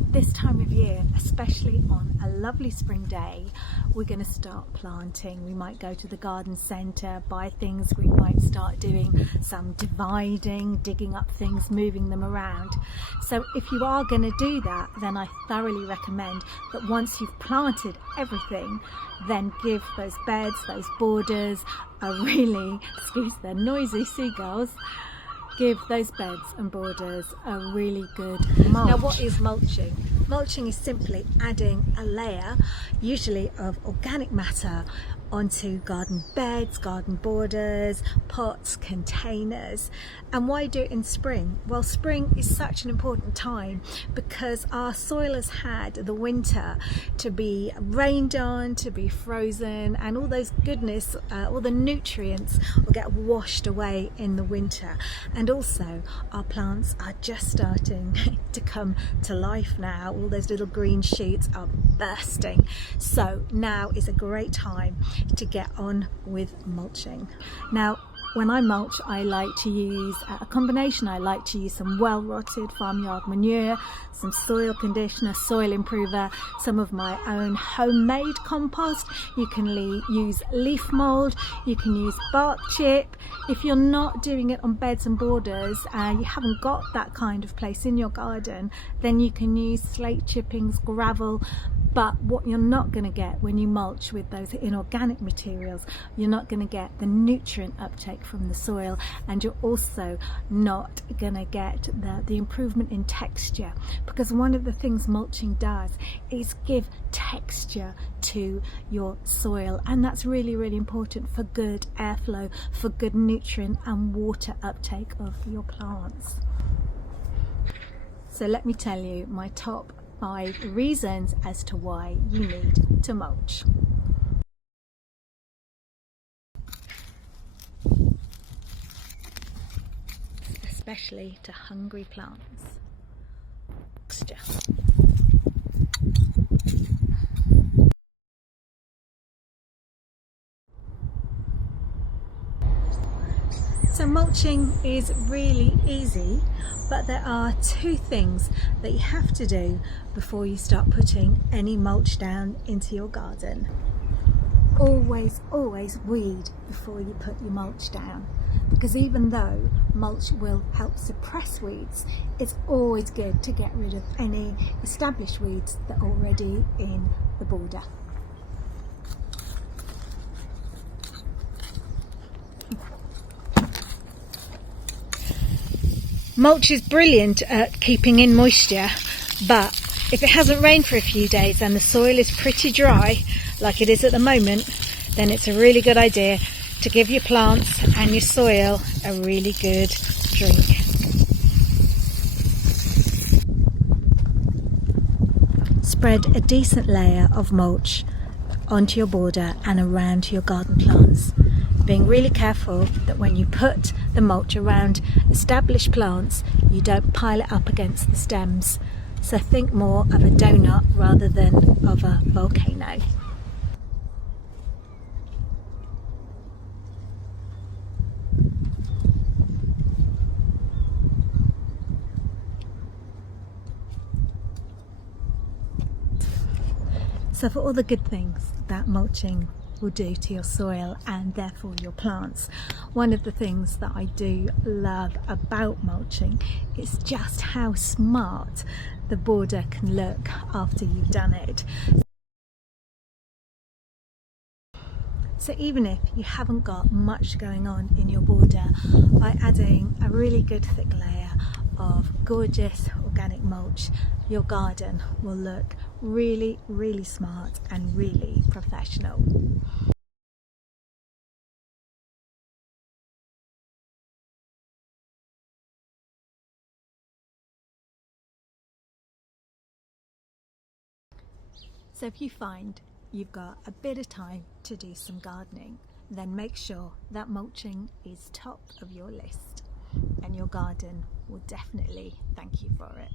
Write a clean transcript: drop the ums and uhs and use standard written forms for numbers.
This time of year, especially on a lovely spring day, we're going to start planting. We might go to the garden centre, buy things, we might start doing some dividing, digging up things, moving them around. So if you are going to do that, then I thoroughly recommend that once you've planted everything, then give those beds, those borders a really, excuse the noisy seagulls, give those beds and borders a really good mulch. Now, what is mulching? Mulching is simply adding a layer, usually of organic matter, onto garden beds, garden borders, pots, containers. And why do it in spring? Well, spring is such an important time because our soil has had the winter to be rained on, to be frozen, and all those goodness, all the nutrients will get washed away in the winter. And also our plants are just starting to come to life now. All those little green shoots are bursting. So now is a great time to get on with mulching. Now, when I mulch, I like to use a combination. I like to use some well-rotted farmyard manure, some soil conditioner, soil improver, some of my own homemade compost. You can use leaf mould, you can use bark chip. If you're not doing it on beds and borders, you haven't got that kind of place in your garden, then you can use slate chippings, gravel. But what you're not going to get when you mulch with those inorganic materials, you're not going to get the nutrient uptake from the soil, and you're also not going to get the improvement in texture, because one of the things mulching does is give texture to your soil, and that's really, really important for good airflow, for good nutrient and water uptake of your plants. So let me tell you my top 5 reasons as to why you need to mulch. Especially to hungry plants. Texture. So mulching is really easy, but there are 2 things that you have to do before you start putting any mulch down into your garden. Always weed before you put your mulch down, because even though mulch will help suppress weeds, it's always good to get rid of any established weeds that are already in the border. Mulch is brilliant at keeping in moisture, but if it hasn't rained for a few days and the soil is pretty dry, like it is at the moment, then it's a really good idea to give your plants and your soil a really good drink. Spread a decent layer of mulch onto your border and around your garden plants, being really careful that when you put the mulch around established plants, you don't pile it up against the stems. So think more of a donut rather than of a volcano. So for all the good things that mulching will do to your soil and therefore your plants, one of the things that I do love about mulching is just how smart the border can look after you've done it. So even if you haven't got much going on in your border, by adding a really good thick layer of gorgeous organic mulch, your garden will look really, really smart and really professional. So if you find you've got a bit of time to do some gardening, then make sure that mulching is top of your list, and your garden will definitely thank you for it.